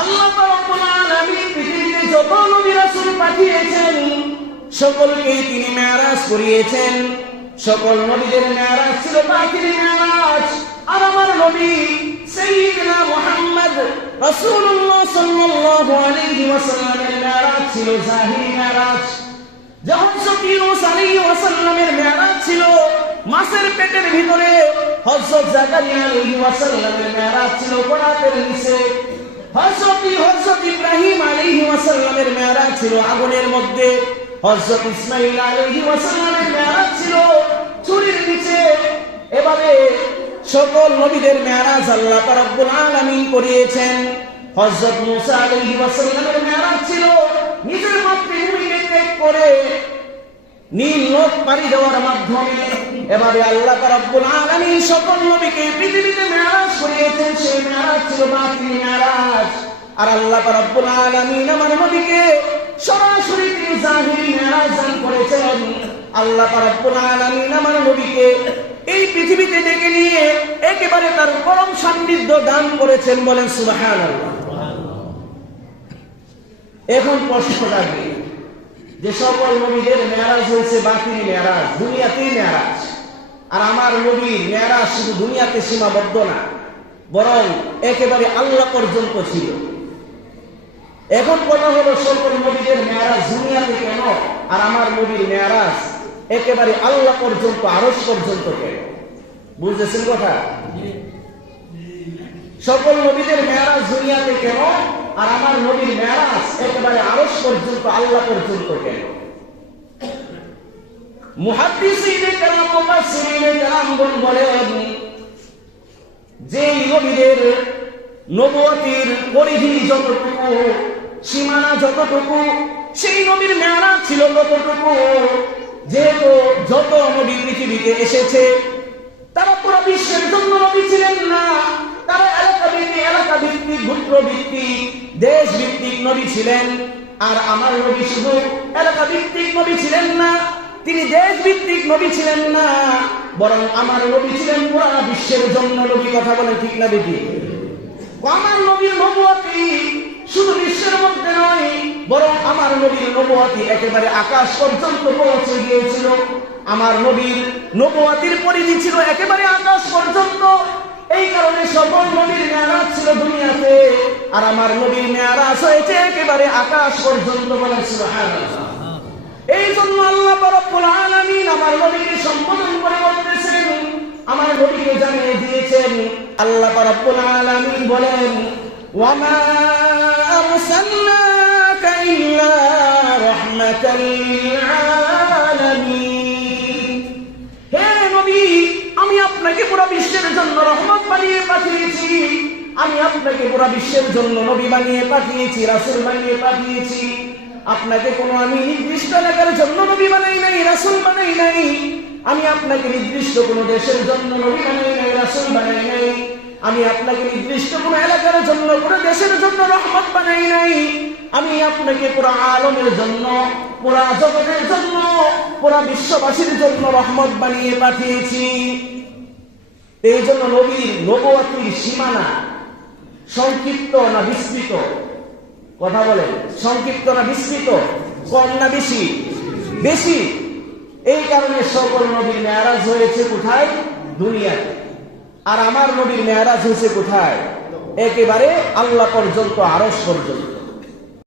আল্লাহ রাব্বুল আলামিন পৃথিবীতে যত নবী রাসূল পাঠিয়েছেন সকলকেই তিনি মেরাজ করিয়েছেন। সকল নবীদের মেরাজ ছিল বাতিল মেরাজ, আর আমার নবী সাইয়্যিদনা মুহাম্মদ রাসূলুল্লাহ সাল্লাল্লাহু আলাইহি ওয়াসাল্লামের মেরাজ ছিল জাহিরি মেরাজ। হযরত ইউনূস আলাইহিস সালামের মেরাজ ছিল মাছের পেটের ভিতরে, হযরত জাকারিয়া আলাইহিস সালামের মেরাজ ছিল গোড়াতের নিচে, হযরত ইব্রাহিম আলাইহিস সালামের মেরাজ ছিল আগুনের মধ্যে, হযরত ইসমাঈল আলাইহিস সালামের মেরাজ ছিল চুরির নিচে। এভাবে সকল নবীদের মেরাজ আল্লাহ রাব্বুল আলামিন করিয়েছেন। হযরত মূসা আলাইহিস সালামের মেরাজ ছিল নিজের মাতৃভূমিকে ত্যাগ করে নীল নদ পাড়ি দেওয়ার মাধ্যমে। এভাবে আল্লাহ রাব্বুল আলামিন সকল নবীকে পৃথিবীতে মেরাজ করিয়েছেন, সেই মেরাজ ছিল বাতিল মেরাজ। আর আল্লাহ রাব্বুল আলামিন আমার নবীকে সরাসরি তিনি জাহিরি মেরাজ দান করেছেন। আল্লাহ রাব্বুল আলামিন আমার নবীকে এই পৃথিবীতে ডেকে নিয়ে একেবারে তার পরম সান্নিধ্য দান করেছেন, বলেন সুবহানাল্লাহ। এখন প্রশ্নটা কি, যে সকল নবীদের মেরাজ হয়েছে বাতিল মেরাজ, দুনিয়াতেই মেরাজ, আর আমার নবীর মেরাজ শুধু দুনিয়াতে সীমাবদ্ধ না, বরং একেবারে আল্লাহ পর্যন্ত ছিল। এখন কথা হলো সকল নবীদের মেরাজ দুনিয়াতে কেন, আর আমার নবীর মেরাজ একেবারে আল্লাহ পর্যন্ত, আরশ পর্যন্ত কেন? বুঝতেছেন কথা? সকল নবীদের মেরাজ দুনিয়াতে কেন, আর আমার নবীর মেরাজ একেবারে আরশ পর্যন্ত, আল্লাহ পর্যন্ত কেন? মুহাদ্দিসিনে কেরাম, মুফাসসিরিনে কেরামগণ বলেন যে নবীদের নবুয়তির পরিধি যতটুকু, সীমানা যতটুকু, সেই নবীর মেরাজ ছিল ততটুকু। যেহেতু যত নবী পৃথিবীতে এসেছে তারা পুরো বিশ্বের জন্য নবী ছিলেন না, তারা এলাকা ভিত্তিক, গোত্র ভিত্তিক, দেশ ভিত্তিক নবী ছিলেন। আর আমার নবী শুধু এলাকা ভিত্তিক নবী ছিলেন না, তিনি দেশ ভিত্তিক নবী ছিলেন না, বরং আমার নবী ছিলেন পুরো বিশ্বের জন্য নবী। কথা বলেন ঠিক না বেটি? আমার নবীর নবুয়তি শুধু বিশ্বের মধ্যে নয়, বরং আমার নবীর নবুয়তি একেবারে আকাশ পর্যন্ত পৌঁছে গিয়েছিল। আমার নবীর নবুয়তির পরিধি ছিল একেবারে আকাশ পর্যন্ত। এই কারণে সকল নবীর মেরাজ ছিল দুনিয়াতে, আর আমার নবীর মেরাজ হয়েছে একেবারে আকাশ পর্যন্ত, বলেন সুবহানাল্লাহ। এই জন্য আল্লাহ রাব্বুল আলামিন আমার নবীকে সম্বোধন করে বলতেছেন, আমার নবীকে জানিয়ে দিয়েছেন। আল্লাহ রাব্বুল আলামিন বলেন, ওয়ামা আরসালনাকা ইল্লা রাহমাতাল লিল আলামিন। হে নবী, আমি আপনাকে পুরো বিশ্বের জন্য রহমত বানিয়ে পাঠিয়েছি। আমি আপনাকে পুরো বিশ্বের জন্য নবী বানিয়ে পাঠিয়েছি, রাসূল বানিয়ে পাঠিয়েছি। আপনাকে কোনো আমি নির্দিষ্ট এলাকার জন্য নবী বানাই নাই, রাসূল বানাই নাই। আমি আপনাকে নির্দিষ্ট কোনো দেশের জন্য নবী বানাই নাই, রাসূল বানাই নাই। আমি আপনাকে নির্দিষ্ট কোনো এলাকার জন্য, পুরো দেশের জন্য রহমত বানাই নাই। আমি আপনাকে পুরো আলমের জন্য, পুরো জগতের জন্য, পুরো বিশ্ববাসীর জন্য রহমত বানিয়ে পাঠিয়েছি। এই জন্য নবীর নবুয়তির সীমানা সংক্ষিপ্ত না বিস্তৃত? কথা বলেন, সংক্ষিপ্ত না বিস্তৃত, কম না বেশি? বেশি। এই কারণে সকল নবীর মেরাজ হয়েছে কোথায়? দুনিয়াতে। আর আমার নবীর মেরাজ হয়েছে কোথায়? একেবারে আল্লাহ পর্যন্ত, আরশ পর্যন্ত।